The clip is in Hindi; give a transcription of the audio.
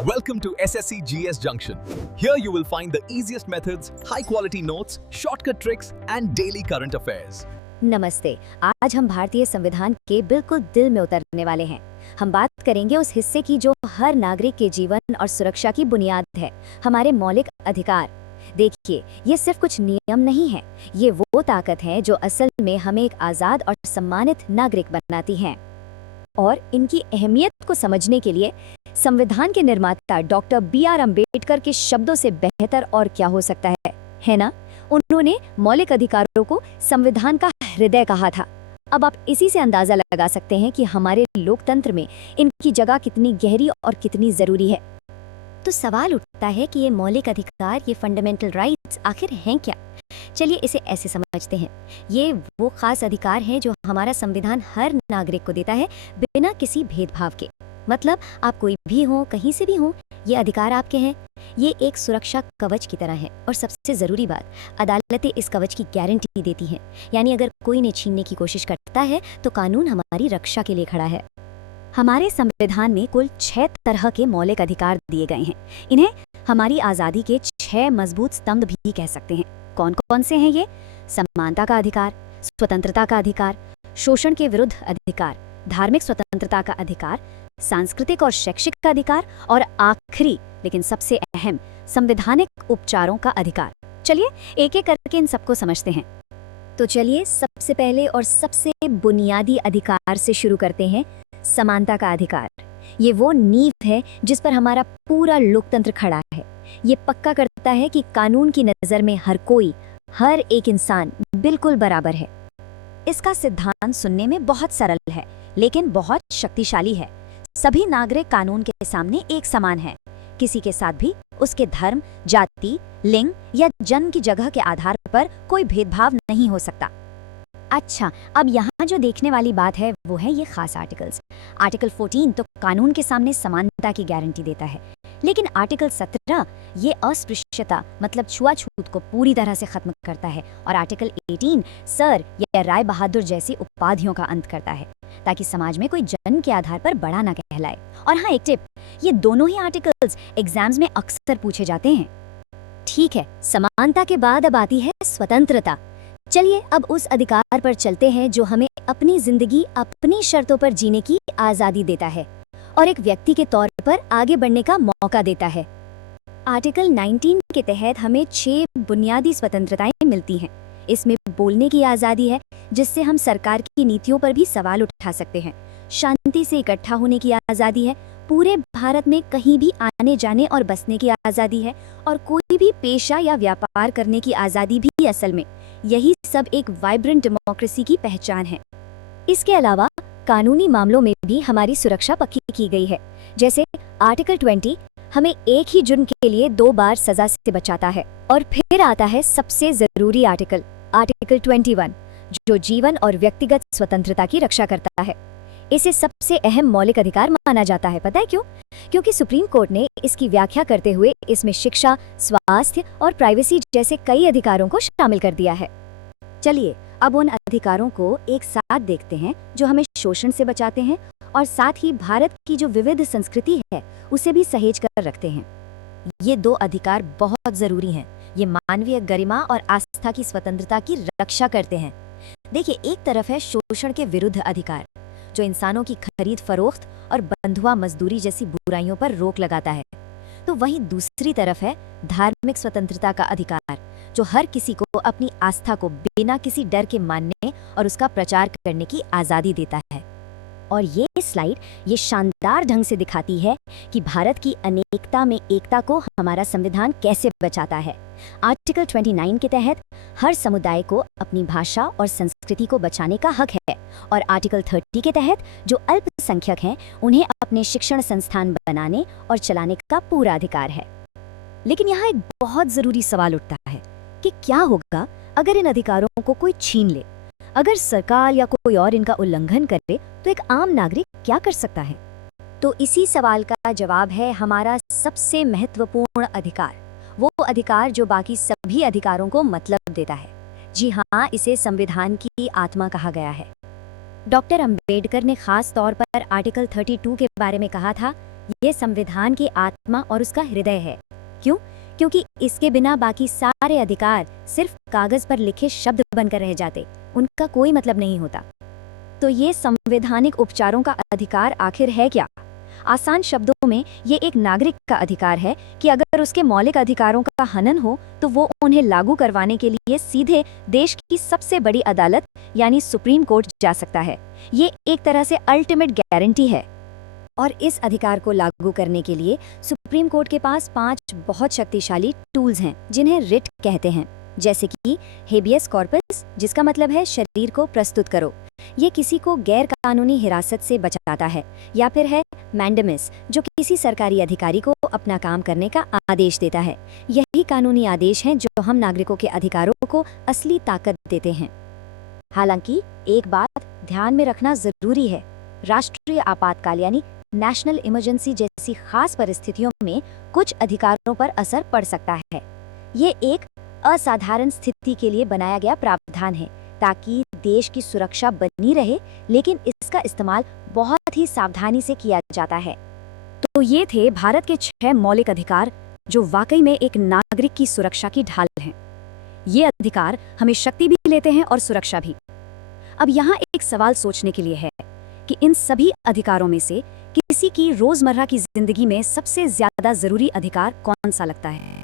Welcome to SSC GS Junction. Here you will find the easiest methods, high quality notes, shortcut tricks and daily current affairs. नमस्ते। आज हम भारतीय संविधान के बिल्कुल दिल में उतरने वाले हैं। हम बात करेंगे उस हिस्से की जो हर नागरिक के जीवन और सुरक्षा की बुनियाद है, हमारे मौलिक अधिकार। देखिए, ये सिर्फ कुछ नियम नहीं है, ये वो ताकत है जो असल में हमें एक आज़ाद और सम्मानित नागरिक बनाती हैं। और इनकी अहमियत को समझने के लिए संविधान के निर्माता डॉक्टर B.R. अम्बेडकर के शब्दों से बेहतर और क्या हो सकता है ना? उन्होंने मौलिक अधिकारों को संविधान का हृदय कहा था। अब आप इसी से अंदाजा लगा सकते हैं कि हमारे लोकतंत्र में इनकी जगह कितनी गहरी और कितनी जरूरी है। तो सवाल उठता है कि ये मौलिक अधिकार, ये फंडामेंटल राइट्स आखिर हैं क्या? चलिए इसे ऐसे समझते हैं। ये वो खास अधिकार हैं जो हमारा संविधान हर नागरिक को देता है, बिना किसी भेदभाव के। मतलब आप कोई भी हो, कहीं से भी हो, ये अधिकार आपके हैं। ये एक सुरक्षा कवच की तरह है। और सबसे जरूरी बात, अदालतें इस कवच की गारंटी देती हैं। यानी अगर कोई इन्हें छीनने की कोशिश करता है तो कानून हमारी रक्षा के लिए खड़ा है। हमारे संविधान में कुल 6 तरह के मौलिक अधिकार दिए गए हैं। इन्हें हमारी आज़ादी के 6 मजबूत स्तंभ भी कह सकते हैं। कौन कौन से हैं ये? समानता का अधिकार, स्वतंत्रता का अधिकार, शोषण के विरुद्ध अधिकार, धार्मिक स्वतंत्रता का अधिकार, सांस्कृतिक और शैक्षिक अधिकार और आखिरी लेकिन सबसे अहम, संवैधानिक उपचारों का अधिकार। चलिए एक एक करके इन सबको समझते हैं। तो चलिए सबसे पहले और सबसे बुनियादी अधिकार से शुरू करते हैं, समानता का अधिकार। ये वो नींव है जिस पर हमारा पूरा लोकतंत्र खड़ा है। ये पक्का करता है कि कानून की नज़र में हर कोई, हर एक इंसान बिल्कुल बराबर है। इसका सिद्धांत सुनने में बहुत सरल है, लेकिन बहुत शक्तिशाली है। सभी नागरिक कानून के सामने एक समान हैं। किसी के साथ भी उसके धर्म, जाति, लिंग या जन्म की जगह के आधार पर कोई भेदभाव नहीं हो सकता। अच्छा, अब यहाँ जो देखने वाली बात है वो है ये खास आर्टिकल्स। आर्टिकल 14 तो कानून के सामने समानता की गारंटी देता है, लेकिन आर्टिकल 17 ये अस्पृश्यता मतलब छुआछूत को पूरी तरह से खत्म करता है। और आर्टिकल 18 सर या राय बहादुर जैसी उपाधियों का अंत करता है, ताकि समाज में कोई जन्म के आधार पर बड़ा ना कहलाए। और हाँ, एक टिप, ये दोनों ही आर्टिकल्स एग्जाम्स में अक्सर पूछे जाते हैं। ठीक है, समानता के बाद अब आती है स्वतंत्रता। चलिए अब उस अधिकार पर चलते हैं जो हमें अपनी जिंदगी अपनी शर्तों पर जीने की आज़ादी देता है और एक व्यक्ति के तौर पर आगे बढ़ने का मौका देता है। आर्टिकल 19 के तहत हमें 6 बुनियादी स्वतंत्रताएं मिलती हैं। इसमें बोलने की आज़ादी है, जिससे हम सरकार की नीतियों पर भी सवाल उठा सकते हैं। शांति से इकट्ठा होने की आज़ादी है, पूरे भारत में कहीं भी आने जाने और बसने की आज़ादी है, और कोई भी पेशा या व्यापार करने की आज़ादी भी। असल में यही सब एक वाइब्रेंट डेमोक्रेसी की पहचान है। इसके अलावा कानूनी मामलों में भी हमारी सुरक्षा पक्की की गई है। जैसे आर्टिकल 20 हमें एक ही जुर्म के लिए 2 बार सजा से बचाता है। और फिर आता है सबसे जरूरी आर्टिकल 21, जो जीवन और व्यक्तिगत स्वतंत्रता की रक्षा करता है। इसे सबसे अहम मौलिक अधिकार माना जाता है। पता है क्यों? क्योंकि सुप्रीम कोर्ट ने इसकी व्याख्या करते हुए इसमें शिक्षा, स्वास्थ्य और प्राइवेसी जैसे कई अधिकारों को शामिल कर दिया है। चलिए अब उन अधिकारों को एक साथ देखते हैं जो हमें शोषण से बचाते हैं और साथ ही भारत की जो विविध संस्कृति है उसे भी सहेज कर रखते हैं। ये 2 अधिकार बहुत जरूरी हैं। ये मानवीय गरिमा और आस्था की स्वतंत्रता की रक्षा करते हैं। देखिए, एक तरफ है शोषण के विरुद्ध अधिकार, जो इंसानों की खरीद फरोख्त और बंधुआ मजदूरी जैसी बुराइयों पर रोक लगाता है। तो वहीं दूसरी तरफ है धार्मिक स्वतंत्रता का अधिकार, जो हर किसी को अपनी आस्था को बिना किसी डर के मानने और उसका प्रचार करने की आज़ादी देता है। और ये स्लाइड ये शानदार ढंग से दिखाती है कि भारत की अनेकता में एकता को हमारा संविधान कैसे बचाता है। आर्टिकल 29 के तहत हर समुदाय को अपनी भाषा और संस्कृति को बचाने का हक है, और आर्टिकल 30 के तहत जो अल्पसंख्यक हैं उन्हें अपने शिक्षण संस्थान बनाने और चलाने का पूरा अधिकार है। लेकिन यहाँ एक बहुत जरूरी सवाल उठता है कि क्या होगा अगर इन अधिकारों को कोई छीन ले? अगर सरकार या कोई और इनका उल्लंघन करे तो एक आम नागरिक क्या कर सकता है? तो इसी सवाल का जवाब है हमारा सबसे महत्वपूर्ण अधिकार, वो अधिकार जो बाकी सभी अधिकारों को मतलब देता है। जी हाँ, इसे संविधान की आत्मा कहा गया है। डॉक्टर अंबेडकर ने खास तौर पर आर्टिकल 32 के बारे में कहा था, ये संविधान की आत्मा और उसका हृदय है। क्यों? क्योंकि इसके बिना बाकी सारे अधिकार सिर्फ कागज पर लिखे शब्द बनकर रह जाते, उनका कोई मतलब नहीं होता। तो ये संवैधानिक उपचारों का अधिकार आखिर है क्या? आसान शब्दों में ये एक नागरिक का अधिकार है कि अगर उसके मौलिक अधिकारों का हनन हो तो वो उन्हें लागू करवाने के लिए सीधे देश की सबसे बड़ी अदालत यानी सुप्रीम कोर्ट जा सकता है। ये एक तरह से अल्टीमेट गारंटी है। और इस अधिकार को लागू करने के लिए सुप्रीम कोर्ट के पास 5 बहुत शक्तिशाली टूल्स हैं जिन्हें रिट कहते हैं, जैसे कि हेबियस कॉर्पस, जिसका मतलब है शरीर को प्रस्तुत करो, ये किसी को गैर कानूनी हिरासत से बचाता है, या फिर है मैंडेमिस, जो किसी सरकारी अधिकारी को अपना काम करने का आदेश देता है। यही कानूनी आदेश हैं जो हम नागरिकों के अधिकारों को असली ताकत देते हैं। हालांकि एक बात ध्यान में रखना जरूरी है, राष्ट्रीय आपातकाल यानी नेशनल इमरजेंसी जैसी खास परिस्थितियों में कुछ अधिकारों पर असर पड़ सकता है। ये एक असाधारण स्थिति के लिए बनाया गया प्रावधान है ताकि देश की सुरक्षा बनी रहे, लेकिन इसका इस्तेमाल बहुत ही सावधानी से किया जाता है। तो ये थे भारत के 6 मौलिक अधिकार जो वाकई में एक नागरिक की सुरक्षा की ढाल हैं। ये अधिकार हमें शक्ति भी लेते हैं और सुरक्षा भी। अब यहाँ एक सवाल सोचने के लिए है कि इन सभी अधिकारों में से किसी की रोजमर्रा की जिंदगी में सबसे ज्यादा जरूरी अधिकार कौन सा लगता है?